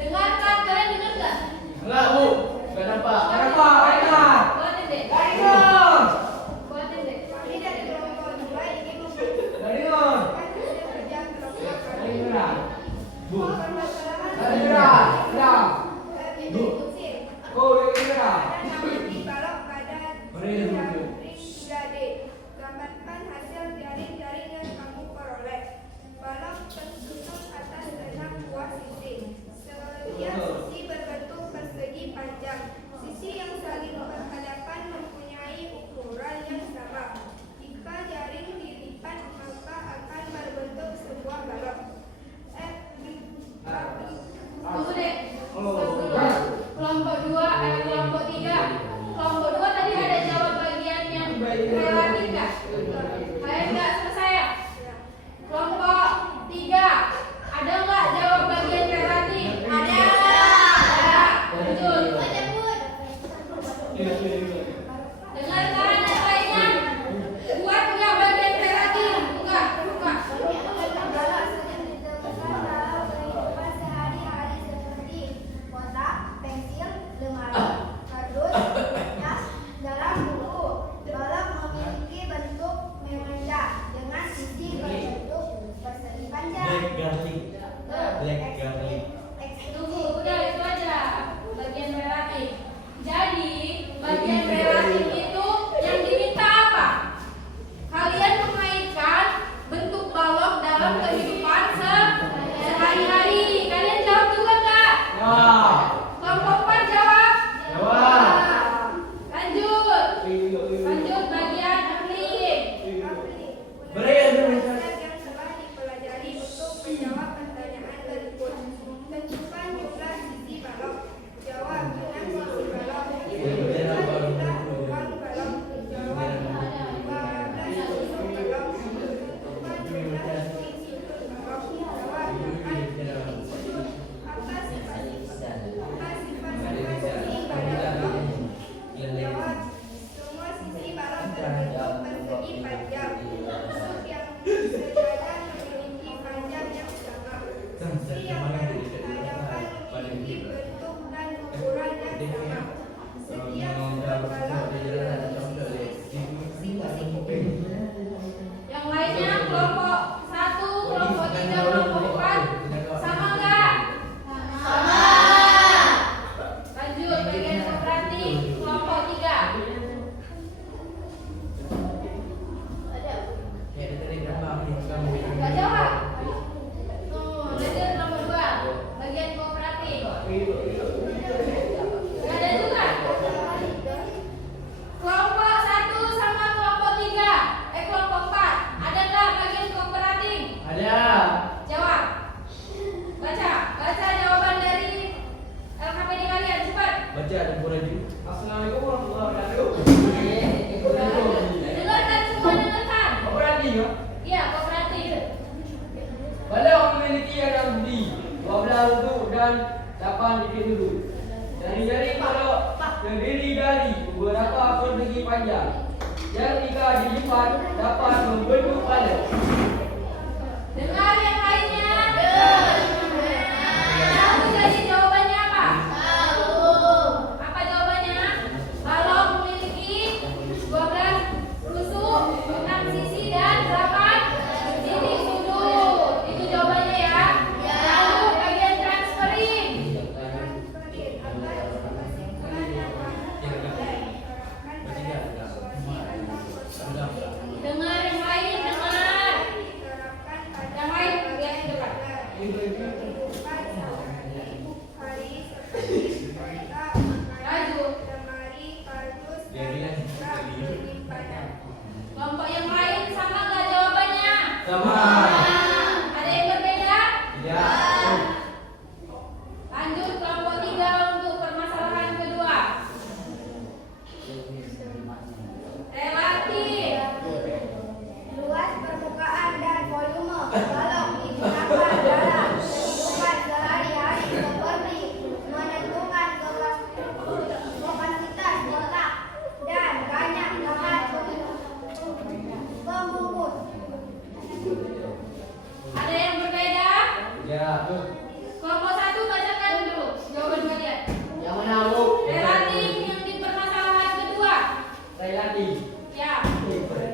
Dengarkan, kalian dengar nggak? Enggak, Bu. Enggak nampak. Buatin deh. Buatin deh. Kami dari kelompok 2 ingin Bu. gambarkan hasil jaring-jaring yang kamu peroleh. Balok tersusun atas 6 buah sisi. Setiap sisi berbentuk persegi panjang. Sisi yang saling berhadapan mempunyai ukuran yang sama. Jika jaring dilipat maka akan berbentuk sebuah balok. Tunggu deh. Kelompok 3. Kelompok 2 tadi ada jawab bagian yang relatif nggak? Kalian nggak selesai ya? Kelompok 3 ada nggak jawab bagian relatif? Ada. Lanjut. Dengarkan yang lainnya. Buat nggak bagian relatif? Buka. Balok sering ditemukan dalam kehidupan sehari-hari seperti kotak, pensil, lemari, kardus, jas, dalam buku. Balok memiliki bentuk memanjang dengan sisi berbentuk persegi panjang. Tunggu, udah itu aja bagian relatif. Jadi bagian relatif itu yang diminta apa? Kalian mengaitkan bentuk balok dalam kehidupan sehari-hari. Kalian jawab juga nggak? Kelompok 4 jawab. Lanjut bagian klik. Yang telah dipelajari untuk menjawab pertanyaan berikut. Tentukan jumlah sisi balok. Jawab dengan sisi balok. Tentukan jumlah lubang balok. Jawab 12 ujung balok. Tentukan jumlah sudut balok. Jawab 4 sudut. Apa sifat-sifat sisi pada balok? Jawab semua sisi balok berbentuk persegi panjang. Sudut yang sejajar memiliki panjang yang sama. Sisi yang berhadapan memiliki bentuk dan ukuran yang sama. Setiap sudut balok memiliki sisi-sisi. Yang lainnya kelompok 1, kelompok 3, kelompok 4 sama nggak? Sama. Lanjut bagian kooperatif kelompok 3. Nggak jawab. Lanjut nomor 2 bagian kooperatif. Nggak ada juga. Kelompok 1 sama kelompok 3. Kelompok 4. Ada nggak bagian kooperatif? Jawab. Baca jawaban dari LKPD kalian cepat. Assalamualaikum warahmatullahi wabarakatuh. Dengarkan semua, dengarkan. Kooperatif ya? Iya, kooperatif. Balok memiliki enam budi, 12 lutut dan 8 titik duduk. Jaring-jaring balok terdiri dari beberapa persegi panjang yang jika dilipat dapat membentuk balok. Dengar yang lainnya. Tahu jadi jawabannya apa? Apa jawabannya? Balok memiliki 12 rusuk, 6 sisi dan 8 titik sudut. Itu jawabannya ya. Lalu bagian transferin. Dengar yang lain, dengar. Yang lain lihat di depan. Laju. Kelompok yang lain sama nggak jawabannya? Ada yang berbeda? Lanjut kelompok 3 untuk permasalahan kedua. Relatif. Luas permukaan dan volume balok digunakan dalam kehidupan sehari-hari seperti menentukan kapasitas kotak dan banyak bahan sekali lagi. Ya.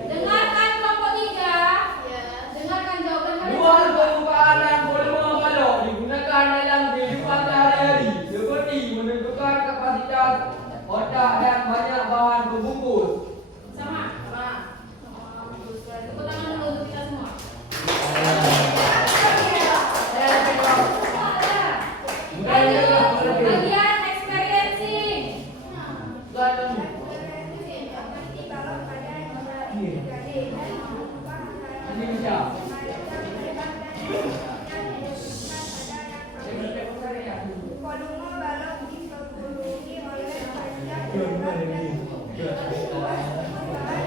Dengarkan kelompok 3. Dengarkan jawaban kalian. Luas permukaan dan volume balok digunakan dalam kehidupan sehari-hari seperti menentukan kapasitas otak dan banyak bahan pembungkus. Sama. Tepuk tangan dulu untuk kita semua. Lanjut, bagian experiencing. Seperti balok pada jari jari dan mengubah Ini bisa. Volume balok dipenuhi oleh panjang lebar dan luas permukaan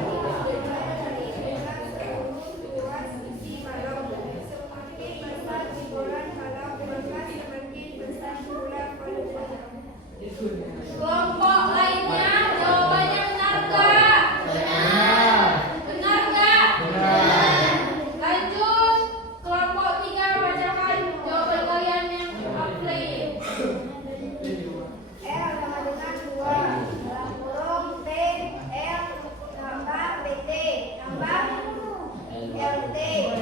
dari seluruh ruas isi balok. Semakin besar ukuran balok, maka semakin besar pula volume. Kelompok lainnya jawabannya benar enggak? Benar enggak? Lanjut, kelompok 3 bacakan jawaban kalian yang apply. L sama dengan 2 dalam kurung T L tambah PT tambah LT L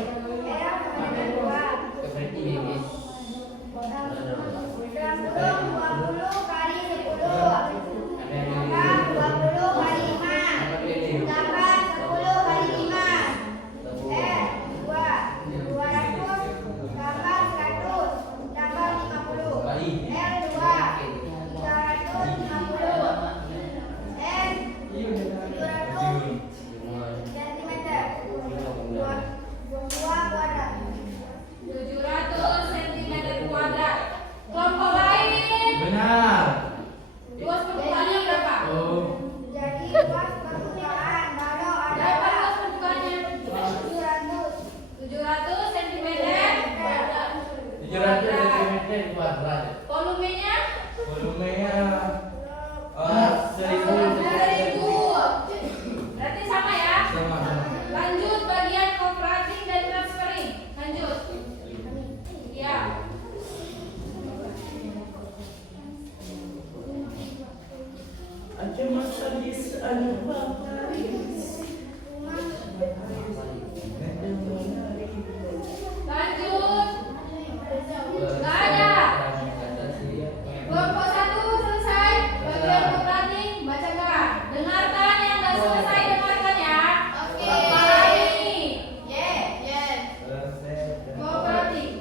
sama dengan 2 dalam kurung 20 kali 10 tambah 20 kali 5 tambah 10 kali 5 200 tambah 100 tambah 50 L 2 350 N 700 cm 2 kuadrat 700 cm kuadrat. Kelompok lain, Benar. luas permukaannya berapa? jadi luas permukaan balok Berapa adalah luas permukaannya? 700 cm kuadrat. 700 cm kuadrat. Volumenya Volumenya 1000. 1000. Berarti sama ya? Sama. Lanjut bagian operating dan transferring. Lanjut. Ya. Ada masa di sana Lanjut. Nggak ada. Kelompok 1 selesai. Bagian operating bacakan. Dengarkan yang nggak selesai, dengarkan ya. Operating. Operating.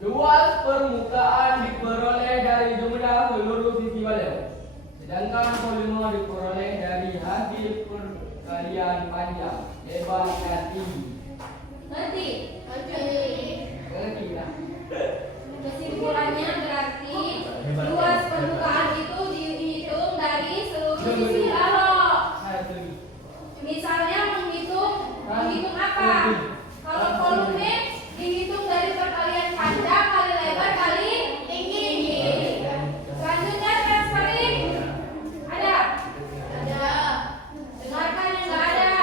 Luas permukaan diperoleh dari jumlah seluruh sisi balok. Sedangkan volume diperoleh dari hasil perkalian panjang, lebar dan tinggi. Ngerti? Ngerti lah. Kesimpulannya berarti luas permukaan itu dihitung dari seluruh sisi balok. Misalnya menghitung apa? Kalau volume dihitung dari perkalian panjang kali lebar kali tinggi. Selanjutnya transferring. Ada? Dengarkan yang nggak ada.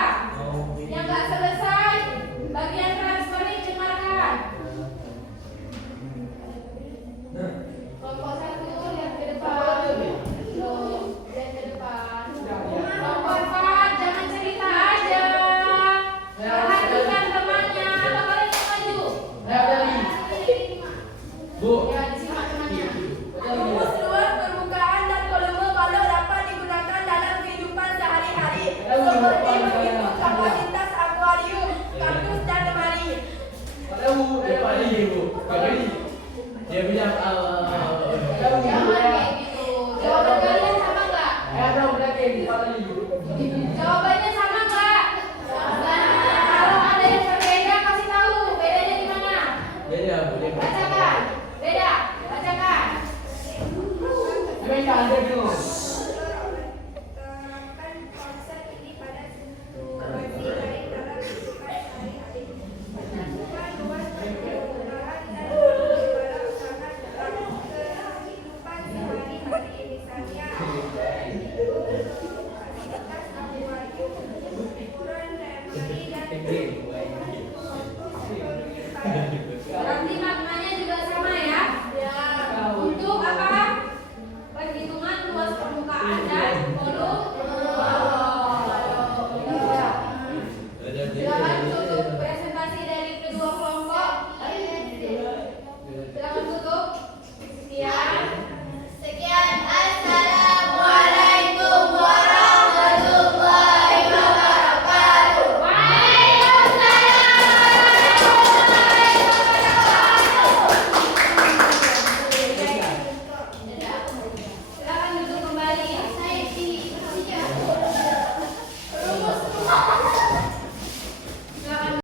Yang nggak selesai bagian transferring dengarkan. Kelompok 1 lihat ke depan. Lihat ke depan. Kelompok 4 jangan cerita aja. Perhatikan temannya. Apa kalian yang maju? Bu. Ya, disimak temannya. Rumus luas permukaan dan volume balok dapat digunakan dalam kehidupan sehari-hari seperti menghitung kapasitas akuarium, kaktus dan lemari. dia bilang Jangan kayak gitu. Jawaban kalian sama nggak? Jawabannya sama nggak? Kalau ada yang berbeda kasih tahu. Bedanya di mana? beda boleh Bacakan. Beda. Bacakan. Terapkan konsep ini pada situasi lain dalam kehidupan sehari-hari. Menentukan luas permukaan dan volume balok sangat dalam kehidupan sehari-hari. Misalnya, kapasitas akuarium, ukuran lemari dan